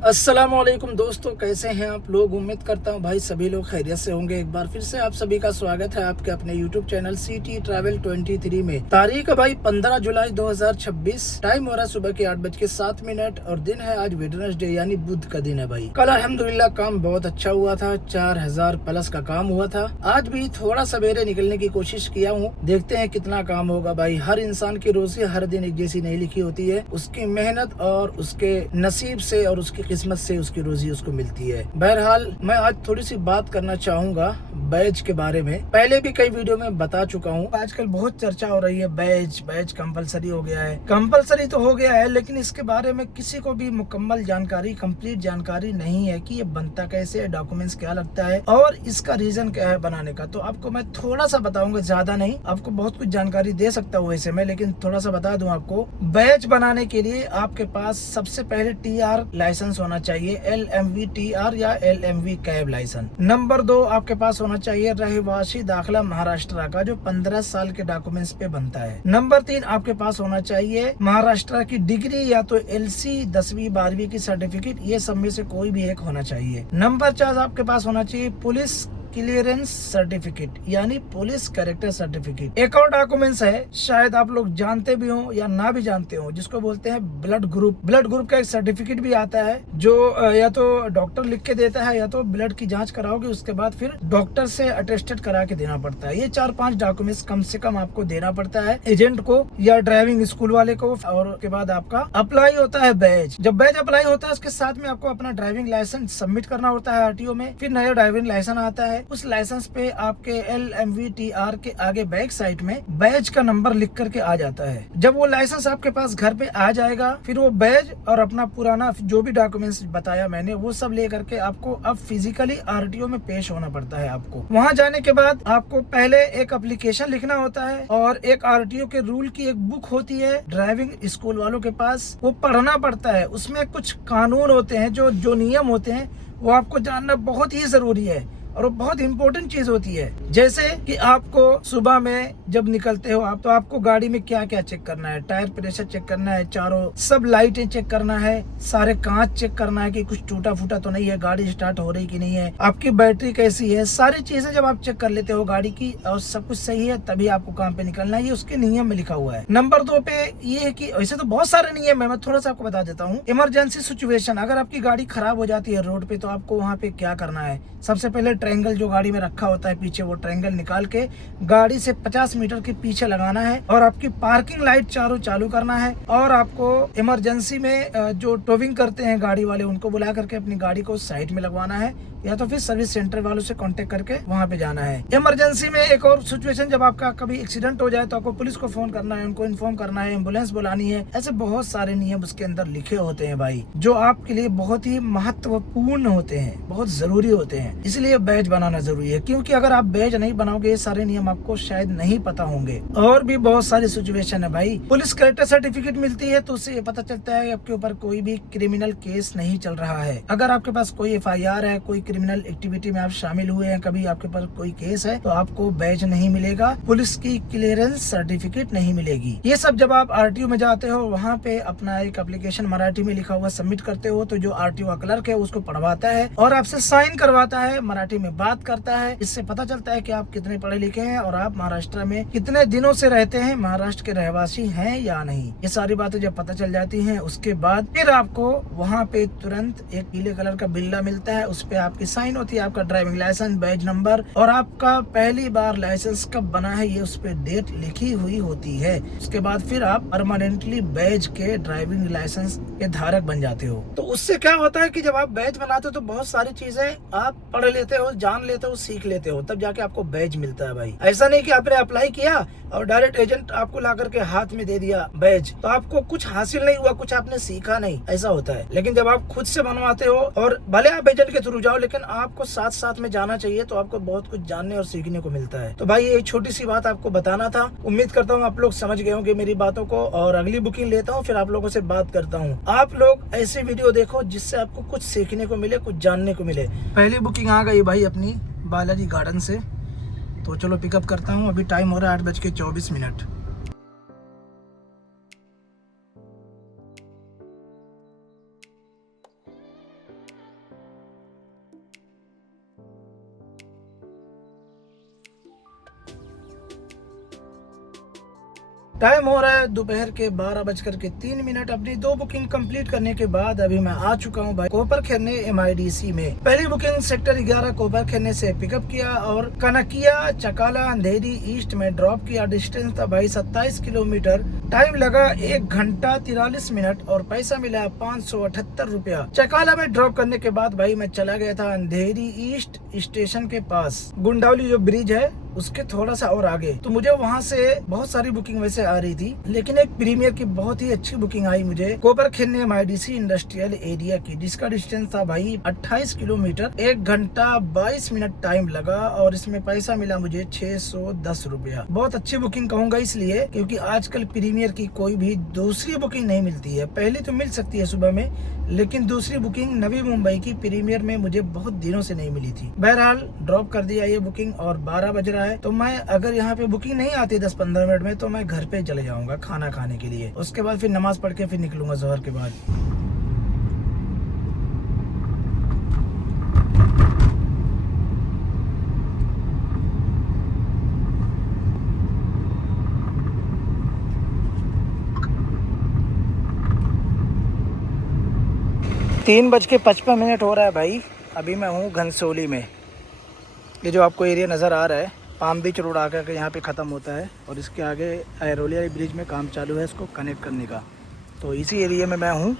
अस्सलाम वालेकुम दोस्तों, कैसे हैं आप लोग। उम्मीद करता हूं भाई सभी लोग खैरियत से होंगे। एक बार फिर से आप सभी का स्वागत है आपके अपने YouTube चैनल सिटी ट्रैवल 23 में। तारीख है भाई 15 जुलाई 2026। टाइम हो रहा है सुबह के 8:07 और दिन है आज वेडनेसडे यानी बुध का दिन है भाई। कल अल्हम्दुलिल्लाह काम बहुत अच्छा हुआ था, 4000 प्लस का काम हुआ था। आज भी थोड़ा सवेरे निकलने की कोशिश किया हूँ, देखते हैं कितना काम होगा भाई। हर इंसान की रोजी हर दिन एक जैसी नहीं लिखी होती है, उसकी मेहनत और उसके नसीब से और उसकी किस्मत से उसकी रोजी उसको मिलती है। बहरहाल मैं आज थोड़ी सी बात करना चाहूंगा बैज के बारे में। पहले भी कई वीडियो में बता चुका हूँ। आजकल बहुत चर्चा हो रही है बैज कंपलसरी हो गया है। कंपलसरी तो हो गया है, लेकिन इसके बारे में किसी को भी मुकम्मल जानकारी, कंप्लीट जानकारी नहीं है कि ये बनता कैसे है, डॉक्यूमेंट्स क्या लगता है और इसका रीजन क्या है बनाने का। तो आपको मैं थोड़ा सा बताऊंगा, ज्यादा नहीं। आपको बहुत कुछ जानकारी दे सकता हूँ वैसे मैं, लेकिन थोड़ा सा बता दूं आपको। बैज बनाने के लिए आपके पास सबसे पहले TR लाइसेंस होना चाहिए, LMV TR या LMV कैब लाइसेंस। नंबर 2 आपके पास होना चाहिए रहवासी दाखिला महाराष्ट्र का, जो 15 साल के डॉक्यूमेंट्स पे बनता है। नंबर 3 आपके पास होना चाहिए महाराष्ट्र की डिग्री या तो LC 10वीं 12वीं की सर्टिफिकेट, ये सब में से कोई भी एक होना चाहिए। नंबर 4 आपके पास होना चाहिए पुलिस क्लियरेंस सर्टिफिकेट यानी पुलिस कैरेक्टर सर्टिफिकेट। एक और डॉक्यूमेंट्स है, शायद आप लोग जानते भी हो या ना भी जानते हो, जिसको बोलते हैं ब्लड ग्रुप। ब्लड ग्रुप का एक सर्टिफिकेट भी आता है, जो या तो डॉक्टर लिख के देता है या तो ब्लड की जांच कराओगे उसके बाद फिर डॉक्टर से अटेस्टेड करा के देना पड़ता है। ये 4-5 डॉक्यूमेंट्स कम से कम आपको देना पड़ता है एजेंट को या ड्राइविंग स्कूल वाले को। और उसके बाद आपका अप्लाई होता है बैज। जब बैज अप्लाई होता है उसके साथ में आपको अपना ड्राइविंग लाइसेंस सबमिट करना होता है RTO में। फिर नया ड्राइविंग लाइसेंस आता है, उस लाइसेंस पे आपके LMV TR के आगे बैक साइड में बैज का नंबर लिख करके आ जाता है। जब वो लाइसेंस आपके पास घर पे आ जाएगा, फिर वो बैज और अपना पुराना जो भी डॉक्यूमेंट्स बताया मैंने वो सब लेकर के आपको अब फिजिकली RTO में पेश होना पड़ता है। आपको वहाँ जाने के बाद आपको पहले एक एप्लीकेशन लिखना होता है और एक RTO के रूल की एक बुक होती है ड्राइविंग स्कूल वालों के पास, वो पढ़ना पड़ता है। उसमें कुछ कानून होते हैं, जो नियम होते हैं वो आपको जानना बहुत ही जरूरी है और वो बहुत इंपॉर्टेंट चीज होती है। जैसे कि आपको सुबह में जब निकलते हो आप, तो आपको गाड़ी में क्या क्या चेक करना है। टायर प्रेशर चेक करना है, चारों सब लाइटें चेक करना है, सारे कांच चेक करना है कि कुछ टूटा फूटा तो नहीं है, गाड़ी स्टार्ट हो रही कि नहीं है, आपकी बैटरी कैसी है। सारी चीजें जब आप चेक कर लेते हो गाड़ी की और सब कुछ सही है, तभी आपको काम पे निकलना है। ये उसके नियम में लिखा हुआ है। नंबर 2 पे ये है कि वैसे तो बहुत सारे नियम है, मैं थोड़ा सा आपको बता देता हूँ। इमरजेंसी सिचुएशन, अगर आपकी गाड़ी खराब हो जाती है रोड पे, तो आपको वहाँ पे क्या करना है। सबसे पहले ट्रायंगल जो गाड़ी में रखा होता है पीछे, वो ट्रायंगल निकाल के गाड़ी से 50 मीटर के पीछे लगाना है और आपकी पार्किंग लाइट चारों चालू करना है। और आपको इमरजेंसी में जो टोविंग करते हैं गाड़ी वाले, उनको बुला करके अपनी गाड़ी को साइड में लगवाना है या तो फिर सर्विस सेंटर वालों से कांटेक्ट करके वहां पे जाना है। इमरजेंसी में एक और सिचुएशन, जब आपका कभी एक्सीडेंट हो जाए तो आपको पुलिस को फोन करना है, उनको इन्फॉर्म करना है, एम्बुलेंस बुलानी है। ऐसे बहुत सारे नियम उसके अंदर लिखे होते हैं भाई, जो आपके लिए बहुत ही महत्वपूर्ण होते हैं, बहुत जरूरी होते हैं। इसलिए बैज बनाना जरूरी है, क्योंकि अगर आप बैज नहीं बनाओगे ये सारे नियम आपको शायद नहीं पता होंगे। और भी बहुत सारी सिचुएशन है भाई। पुलिस कैरेक्टर सर्टिफिकेट मिलती है तो उससे ये पता चलता है आपके ऊपर कोई भी क्रिमिनल केस नहीं चल रहा है। अगर आपके पास कोई FIR है, कोई क्रिमिनल एक्टिविटी में आप शामिल हुए हैं, कभी आपके पास कोई केस है, तो आपको बैज नहीं मिलेगा, पुलिस की क्लियरेंस सर्टिफिकेट नहीं मिलेगी। ये सब जब आप RTO में जाते हो, वहाँ पे अपना एक एप्लीकेशन मराठी में लिखा हुआ सबमिट करते हो, तो जो RTO का क्लर्क है उसको पढ़वाता है और आपसे साइन करवाता है, मराठी में बात करता है। इससे पता चलता है कि आप कितने पढ़े लिखे हैं और आप महाराष्ट्र में कितने दिनों से रहते हैं, महाराष्ट्र के रहवासी हैं या नहीं। ये सारी बातें जब पता चल जाती हैं, उसके बाद फिर आपको वहाँ पे तुरंत एक पीले कलर का बिल्ला मिलता है, उस पे आपकी साइन होती है, आपका ड्राइविंग लाइसेंस, बैज नंबर और आपका पहली बार लाइसेंस कब बना है ये उस पे डेट लिखी हुई होती है। उसके बाद फिर आप परमानेंटली बैज के ड्राइविंग लाइसेंस के धारक बन जाते हो। तो उससे क्या होता है कि जब आप बैज बनाते हो तो बहुत सारी चीजें आप पढ़ लेते हो, जान लेते हो, सीख लेते हो, तब जाके आपको बैज मिलता है भाई। ऐसा नहीं कि आपने अप्लाई किया और डायरेक्ट एजेंट आपको ला करके हाथ में दे दिया बैज, तो आपको कुछ हासिल नहीं हुआ, कुछ आपने सीखा नहीं, ऐसा होता है। लेकिन जब आप खुद से बनवाते हो और भले आप एजेंट के थ्रू जाओ, लेकिन आपको साथ साथ में जाना चाहिए, तो आपको बहुत कुछ जानने और सीखने को मिलता है। तो भाई ये छोटी सी बात आपको बताना था। उम्मीद करता हूँ आप लोग समझ गए होंगे मेरी बातों को। और अगली बुकिंग लेता हूँ, फिर आप लोगों से बात करता हूँ। आप लोग ऐसे वीडियो देखो जिससे आपको कुछ सीखने को मिले, कुछ जानने को मिले। पहली बुकिंग आ गई भाई अपनी बालाजी गार्डन से, तो चलो पिकअप करता हूँ। अभी टाइम हो रहा है 8:24। टाइम हो रहा है दोपहर के 12:03। अपनी 2 बुकिंग कंप्लीट करने के बाद अभी मैं आ चुका हूँ भाई कोपर खेरने MIDC में। पहली बुकिंग सेक्टर 11 कोपर खेरने से पिकअप किया और कनकिया चकाला अंधेरी ईस्ट में ड्रॉप किया। डिस्टेंस था भाई 27 किलोमीटर। टाइम लगा 1 घंटा 43 मिनट और पैसा मिला 578 रुपया। चकाला में ड्रॉप करने के बाद भाई मैं चला गया था अंधेरी ईस्ट स्टेशन के पास, गुंडावली जो ब्रिज है उसके थोड़ा सा और आगे। तो मुझे वहां से बहुत सारी बुकिंग वैसे आ रही थी, लेकिन एक प्रीमियर की बहुत ही अच्छी बुकिंग आई मुझे कोपर खेरने MIDC इंडस्ट्रियल एरिया की, जिसका डिस्टेंस था भाई 28 किलोमीटर। 1 घंटा 22 मिनट टाइम लगा और इसमें पैसा मिला मुझे 610 रुपया। बहुत अच्छी बुकिंग कहूंगा इसलिए क्योंकि आजकल प्रीमियर की कोई भी दूसरी बुकिंग नहीं मिलती है। पहले तो मिल सकती है सुबह में, लेकिन दूसरी बुकिंग नवी मुंबई की प्रीमियर में मुझे बहुत दिनों से नहीं मिली थी। बहरहाल ड्रॉप कर दिया ये बुकिंग और 12 बज रहा है। तो मैं अगर यहाँ पे बुकिंग नहीं आती 10-15 मिनट में तो मैं घर पे चले जाऊंगा खाना खाने के लिए। उसके बाद फिर नमाज पढ़ के फिर निकलूंगा जोहर के बाद। तीन 3:55 हो रहा है भाई। अभी मैं हूँ घनसोली में। ये जो आपको एरिया नज़र आ रहा है पाम बीच रोड आकर के यहाँ पे ख़त्म होता है और इसके आगे एरोलिया ब्रिज में काम चालू है इसको कनेक्ट करने का। तो इसी एरिया में मैं हूँ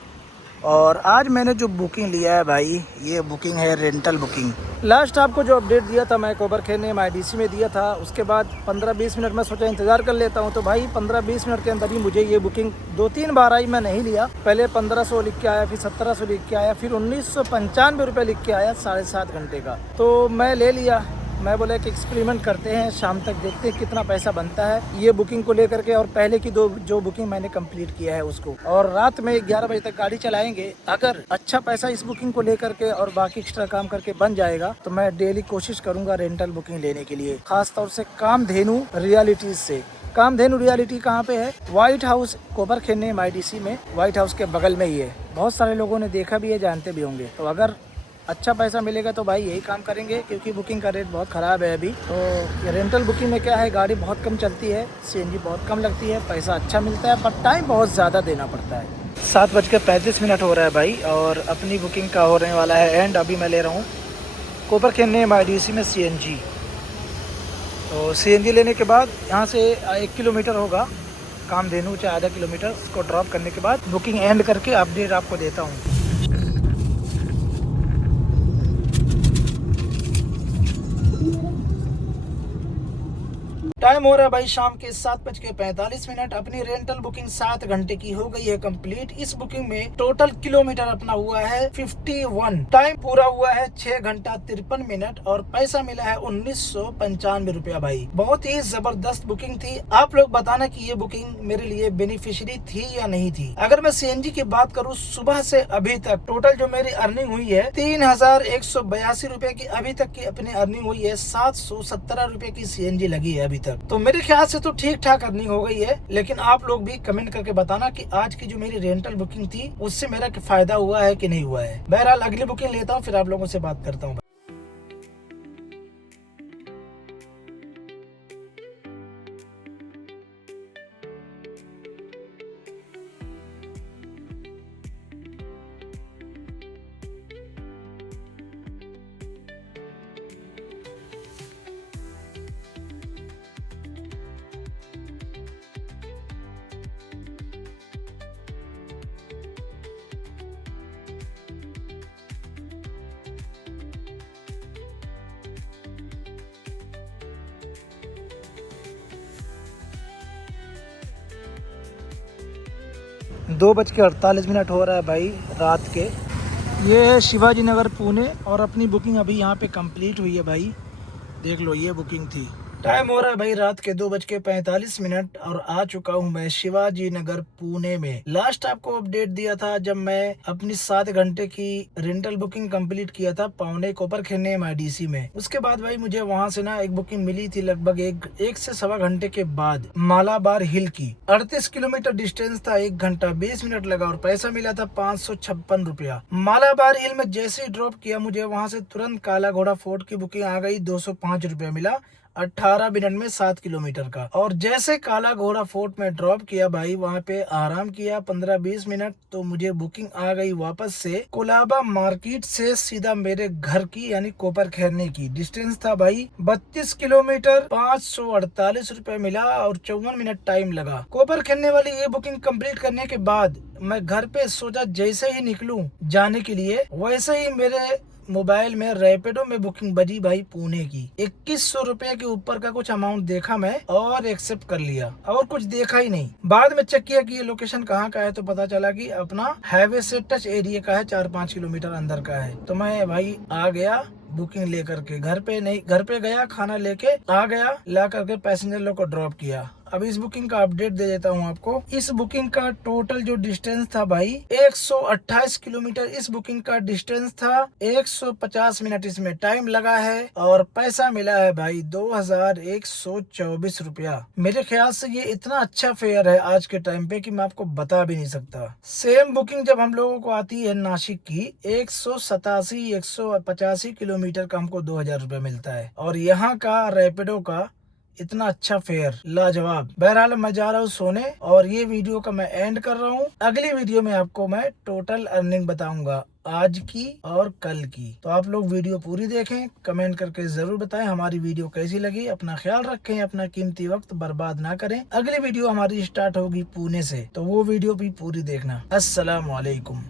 और आज मैंने जो बुकिंग लिया है भाई ये बुकिंग है रेंटल बुकिंग। लास्ट आपको जो अपडेट दिया था मैं कोपर खेरने MIDC में दिया था, उसके बाद 15-20 मिनट में सोचा इंतज़ार कर लेता हूँ। तो भाई 15-20 मिनट के अंदर ही मुझे ये बुकिंग 2-3 बार आई, मैं नहीं लिया। पहले 1500 लिख के आया, फिर 1700 लिख के आया, फिर 1995 रुपये लिख के आया 7.5 घंटे का। तो मैं ले लिया। मैं बोला कि एक्सपेरिमेंट करते हैं, शाम तक देखते हैं कितना पैसा बनता है ये बुकिंग को लेकर के। और पहले की जो बुकिंग मैंने कंप्लीट किया है उसको, और रात में 11 बजे तक गाड़ी चलाएंगे। अगर अच्छा पैसा इस बुकिंग को लेकर के और बाकी एक्स्ट्रा काम करके बन जाएगा तो मैं डेली कोशिश करूंगा रेंटल बुकिंग लेने के लिए, खास तौर से कामधेनु रियलिटीज से। कामधेनु रियलिटी कहाँ पे है? व्हाइट हाउस कोपर खेरने MIDC में, व्हाइट हाउस के बगल में ही है। बहुत सारे लोगों ने देखा भी है, जानते भी होंगे। तो अगर अच्छा पैसा मिलेगा तो भाई यही काम करेंगे, क्योंकि बुकिंग का रेट बहुत ख़राब है अभी। तो ये रेंटल बुकिंग में क्या है, गाड़ी बहुत कम चलती है, CNG बहुत कम लगती है, पैसा अच्छा मिलता है, पर टाइम बहुत ज़्यादा देना पड़ता है। 7:35 हो रहा है भाई और अपनी बुकिंग का होने वाला है एंड। अभी मैं ले रहा हूँ कोपर खेरने MIDC में CNG। तो CNG लेने के बाद यहाँ से 1 किलोमीटर होगा कामधेनु, चाहे आधा किलोमीटर। उसको ड्रॉप करने के बाद बुकिंग एंड करके अपडेट आपको देता हूँ। टाइम हो रहा है भाई शाम के 7:45। अपनी रेंटल बुकिंग 7 घंटे की हो गई है कंप्लीट। इस बुकिंग में टोटल किलोमीटर अपना हुआ है 51। टाइम पूरा हुआ है 6 घंटा 53 मिनट और पैसा मिला है 1995 रुपया। भाई बहुत ही जबरदस्त बुकिंग थी। आप लोग बताना कि ये बुकिंग मेरे लिए बेनिफिशियरी थी या नहीं थी। अगर मैं CNG की बात करूँ, सुबह से अभी तक टोटल जो मेरी अर्निंग हुई है 3182 रुपए की अभी तक की अपनी अर्निंग हुई है। 717 रुपए की CNG लगी है अभी तक। तो मेरे ख्याल से तो ठीक ठाक अर्निंग हो गई है। लेकिन आप लोग भी कमेंट करके बताना कि आज की जो मेरी रेंटल बुकिंग थी उससे मेरा फायदा हुआ है कि नहीं हुआ है। बहरहाल अगली बुकिंग लेता हूँ, फिर आप लोगों से बात करता हूँ। 2:48 हो रहा है भाई रात के। ये है शिवाजी नगर पुणे और अपनी बुकिंग अभी यहाँ पे कंप्लीट हुई है भाई। देख लो ये बुकिंग थी। टाइम हो रहा है भाई रात के 2:45 और आ चुका हूँ मैं शिवाजी नगर पुणे में। लास्ट आपको अपडेट दिया था जब मैं अपनी 7 घंटे की रेंटल बुकिंग कंप्लीट किया था पावने कोपर खेरने MIDC में। उसके बाद भाई मुझे वहां से ना एक बुकिंग मिली थी लगभग एक से सवा घंटे के बाद, मालाबार हिल की। 38 किलोमीटर डिस्टेंस था, 1 घंटा 20 मिनट लगा और पैसा मिला था 556 रुपया। मालाबार हिल में जैसे ही ड्रॉप किया मुझे वहां से तुरंत काला घोड़ा फोर्ट की बुकिंग आ गई, 205 रुपया मिला 18 मिनट में 7 किलोमीटर का। और जैसे काला घोड़ा फोर्ट में ड्रॉप किया भाई, वहाँ पे आराम किया 15-20 मिनट, तो मुझे बुकिंग आ गई वापस से कोलाबा मार्केट से सीधा मेरे घर की यानी कोपर खैरने की। डिस्टेंस था भाई 32 किलोमीटर, 548 रुपए मिला और 54 मिनट टाइम लगा। कोपर खैरने वाली ये बुकिंग कंप्लीट करने के बाद मैं घर पे सोचा जैसे ही निकलूं जाने के लिए, वैसे ही मेरे मोबाइल में रैपिडो में बुकिंग बजी भाई पुणे की। 2100 रुपए के ऊपर का कुछ अमाउंट देखा मैं और एक्सेप्ट कर लिया, और कुछ देखा ही नहीं। बाद में चेक किया कि ये लोकेशन कहाँ का है, तो पता चला कि अपना हाईवे से टच एरिया का है, 4-5 किलोमीटर अंदर का है। तो मैं भाई आ गया बुकिंग लेकर के, घर पे नहीं, घर पे गया, खाना लेके आ गया, ला करके पैसेंजर लोग को ड्रॉप किया। अब इस बुकिंग का अपडेट दे देता हूँ आपको। इस बुकिंग का टोटल जो डिस्टेंस था भाई 128 किलोमीटर। इस बुकिंग का डिस्टेंस था 150 मिनट इसमें टाइम लगा है, और पैसा मिला है भाई 2124 रुपया। मेरे ख्याल से ये इतना अच्छा फेयर है आज के टाइम पे कि मैं आपको बता भी नहीं सकता। सेम बुकिंग जब हम लोगों को आती है नासिक की 187-185 किलोमीटर का हमको 2000 रुपये मिलता है, और यहाँ का रैपिडो का इतना अच्छा फेयर, लाजवाब। बहरहाल मैं जा रहा हूँ सोने, और ये वीडियो का मैं एंड कर रहा हूँ। अगली वीडियो में आपको मैं टोटल अर्निंग बताऊंगा आज की और कल की। तो आप लोग वीडियो पूरी देखें, कमेंट करके जरूर बताएं हमारी वीडियो कैसी लगी। अपना ख्याल रखें, अपना कीमती वक्त बर्बाद ना करें। अगली वीडियो हमारी स्टार्ट होगी पुणे से, तो वो वीडियो भी पूरी देखना। अस्सलाम वालेकुम।